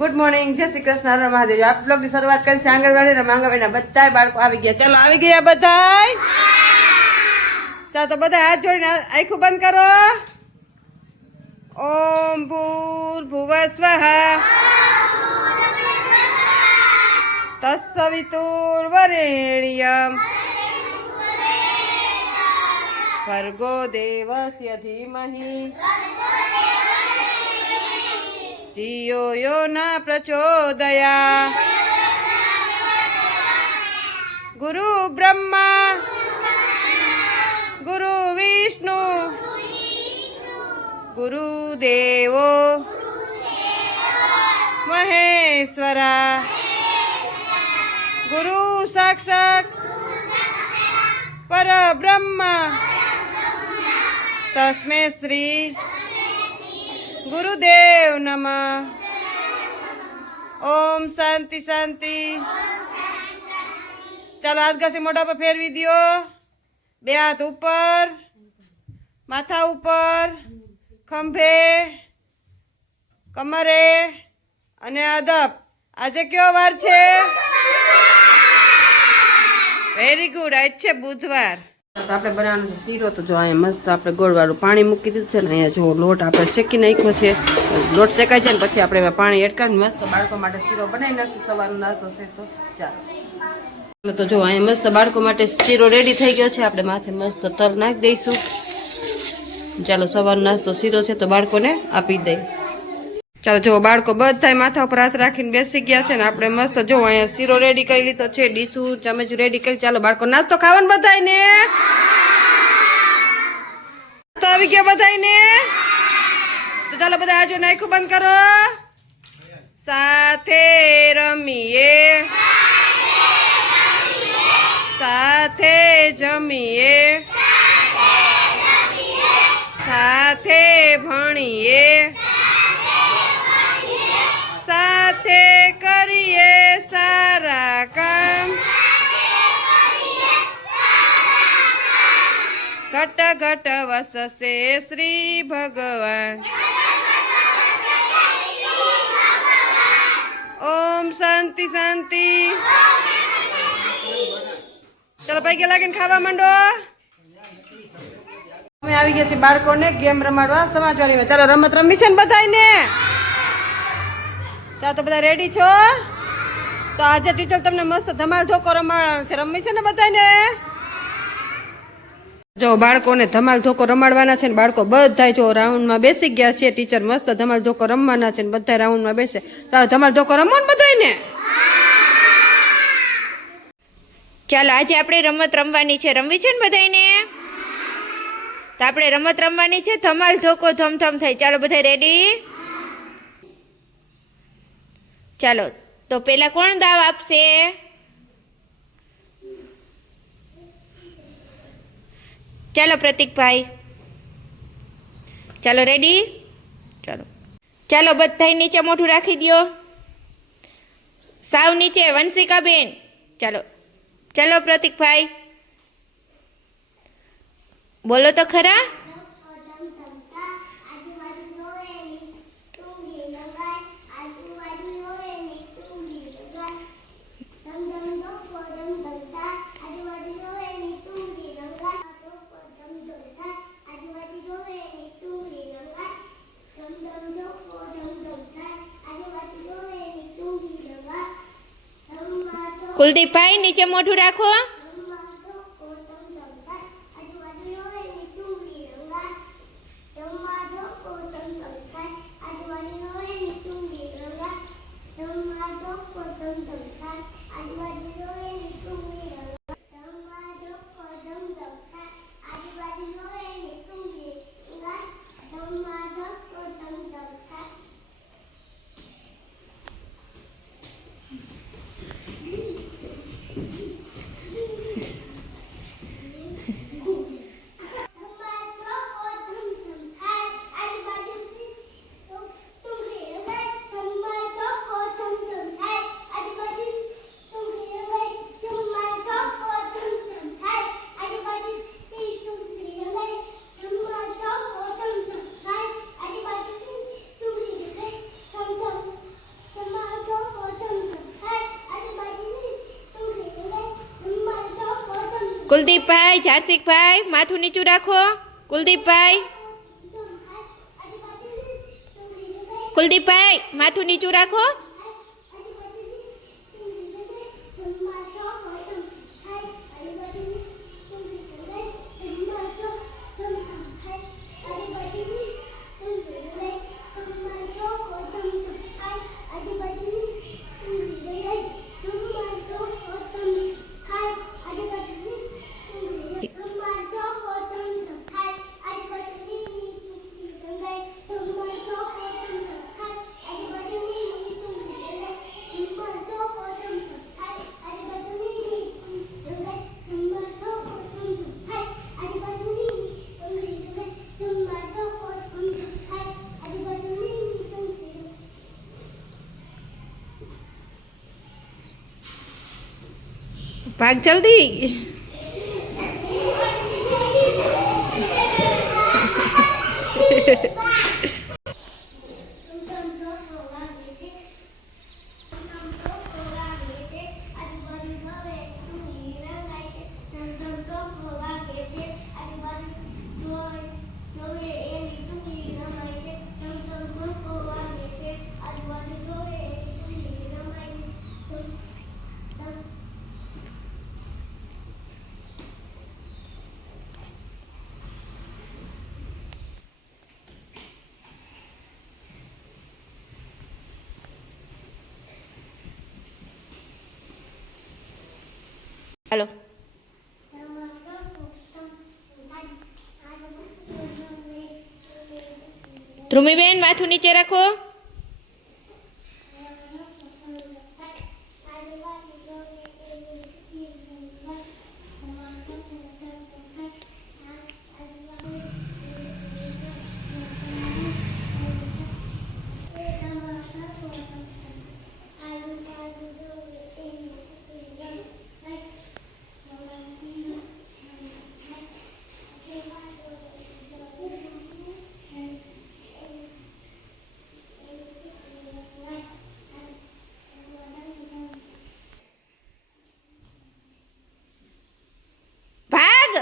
Good morning, જય શ્રી કૃષ્ણ, હર મહાદેવ। આપ બ્લોગની શરૂઆત કરી છે આંગણવાડી અને આંગણવાડીના બધાય બાળકો આવી ગયા। ચાલો આવી ગયા બધાય। ચાલો તો બધા હાથ જોડીને આંખો બંધ કરો। ઓમ ભૂર્ભુવઃ સ્વઃ તત્સવિતુર્વરેણ્યં ભર્ગો દેવસ્ય ધીમહિ धियो यो न प्रचोदया। गुरु ब्रह्मा गुरु विष्णु गुरु देवो महेश्वरा गुरु साक्षात् परब्रह्म तस्मै श्री गुरुदेव नमः। ओम शांति शांति। चलो हाथ घसी मोढ़ा पर फेरवी दियो। बे हाथ ऊपर, माथा ऊपर, खंभे, कमरे अने अदब। आज क्यों वार छे? Very good. आज छे बुधवार। तो आपणे बनावવાનો છે શીરો। તો જો અહીંયા મસ્ત આપણે ગોળવાળું પાણી મૂકી દીધું છે ને અહીંયા જો લોટ આપણે શેકી નાખ્યો છે। લોટ શેકાઈ જાય ને પછી આપણે એમાં પાણી એડ કરીને મસ્ત બાળકો માટે શીરો બનાવી નાખશું। સવારનો નાસ્તો છે તો ચાલો। તો જો અહીંયા મસ્ત બાળકો માટે શીરો રેડી થઈ ગયો છે। આપણે માથે મસ્ત તલ નાખી દઈશું। ચાલો સવારનો નાસ્તો શીરો છે તો બાળકોને આપી દઈ। ચાલો જો બાળકો બધાય માથા ઉપર હાથ રાખીને બેસી ગયા છે ને આપણે મસ્ત જો અહીંયા શીરો રેડી કરી લીધો છે। ડીશું ચમચું રેડી કરી। ચાલો બાળકો નાસ્તો ખાવાનો બધાયને તો આવી ગયો બધાયને। તો ચાલો બધા આજો આંખો બંધ કરો। સાથે રમીએ સાથે જમીએ સાથે ભણીએ સાથે કરીએ સારા કામ। ઘટ ઘટ વસશે શ્રી ભગવાન। ઓમ શાંતિ શાંતિ। ચલો પૈકી લાગીને ખાવા માંડો। અમે આવી ગયા છીએ બાળકોને ગેમ રમાડવા સમાજવાડીમાં। ચાલો રમત રમી છે ને બધાને? ચાલો તો બધા રેડી છો? તો આજે ટીચર તમને મસ્ત ધમાલ ધોકો રમાડવાના છે। રમી છે ને બધાને? જો બાળકોને ધમાલ ધોકો રમાડવાના છે ને બાળકો બધા જો રાઉન્ડમાં બેસી ગયા છે। ટીચર મસ્ત ધમાલ ધોકો રમવાના છે ને બધા રાઉન્ડમાં બેસે। ચાલો ધમાલ ધોકો રમો ને બધાને। ચાલો આજે આપણે રમત રમવાની છે। રમવી છે ને બધાને? તો આપણે રમત રમવાની છે ધમાલ ધોકો ધમધમ થઈ। ચાલો બધા રેડી? ચાલો તો પેલા કોણ દાવ આપશે? ચાલો પ્રતિકભાઈ। ચાલો રેડી? ચાલો ચાલો બધા નીચે મોઢું રાખી દો। સાવ નીચે વંશિકાબેન। ચાલો ચાલો પ્રતિકભાઈ બોલો તો ખરા। કુલદીપભાઈ નીચે મોઢું રાખો। કુલદીપભાઈ, જાસિકભાઈ, માથું નીચું રાખો. કુલદીપભાઈ, કુલદીપભાઈ, માથું નીચું રાખો. ભાગ જલ્દી. હાલો. ધ્રુમીબેન, માથું નીચે રાખો. ભાગ.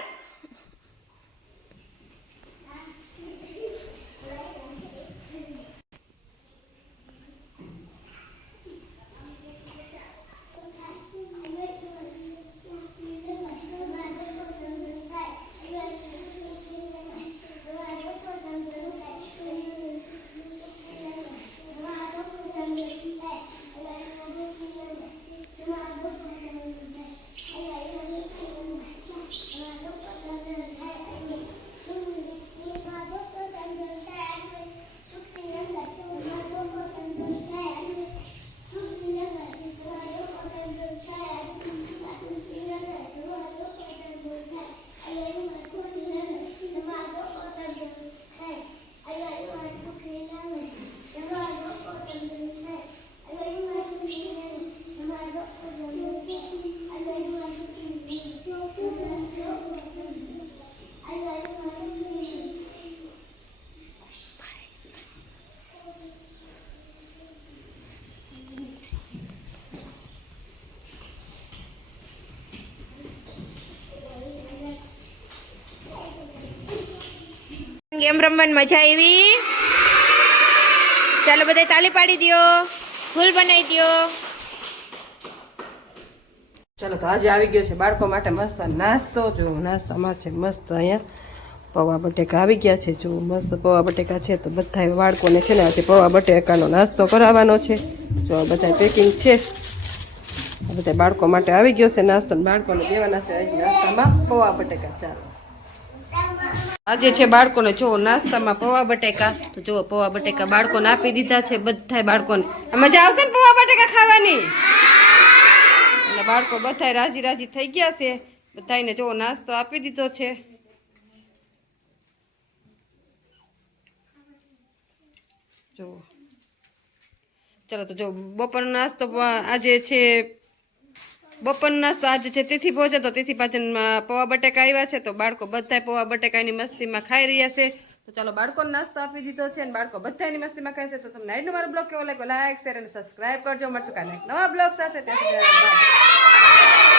ગેમ રમવાની મજા આવી. ચાલો બધા તાલી પાડી દો, ફૂલ બનાવી દો. ચાલો તો આજે આવી ગયો છે બાળકો માટે મસ્ત નાસ્તો. જો નાસ્તામાં છે મસ્ત અહીંયા પૌવા બટેકા આવી ગયા છે. જો મસ્ત પૌવા બટેકા છે તો બધા બાળકોને છે ને આજે પૌવા બટેકાનો નાસ્તો કરાવવાનો છે. જો બધા પેકિંગ છે, બધા બાળકો માટે આવી ગયો છે નાસ્તો. બાળકોને દેવાના છે આજે નાસ્તામાં પૌવા બટેકા. ચાલો આજે છે બાળકોને જો નાસ્તામાં પૌવા બટેકા. તો જો પૌવા બટેકા બાળકોને આપી દીધા છે બધા બાળકોને. મજા આવશે ને પૌવા બટેકા ખાવાની? અને બાળકો બધા રાજી રાજી થઈ ગયા છે. બધાને જો નાસ્તો આપી દીધો છે. જો ચાલો તો જો બપોરનો નાસ્તો આજે છે. બપોરનો નાસ્તો આજે છે તિથિ ભોજન. તો તિથિ ભોજનમાં પૌવા બટેકા આવ્યા છે તો બાળકો બધા પૌવા બટેકાની મસ્તીમાં ખાઈ રહ્યા છે. તો ચાલો બાળકોને નાસ્તો આપી દીધો છે અને બાળકો બધાની મસ્તીમાં ખાય છે. તો તમને આજનો મારો બ્લોગ કેવો લાગ્યો લાઈક શેર અને સબસ્ક્રાઇબ કરજો. મળશું કાલે નવા બ્લોગ સાથે. ત્યાં સુધી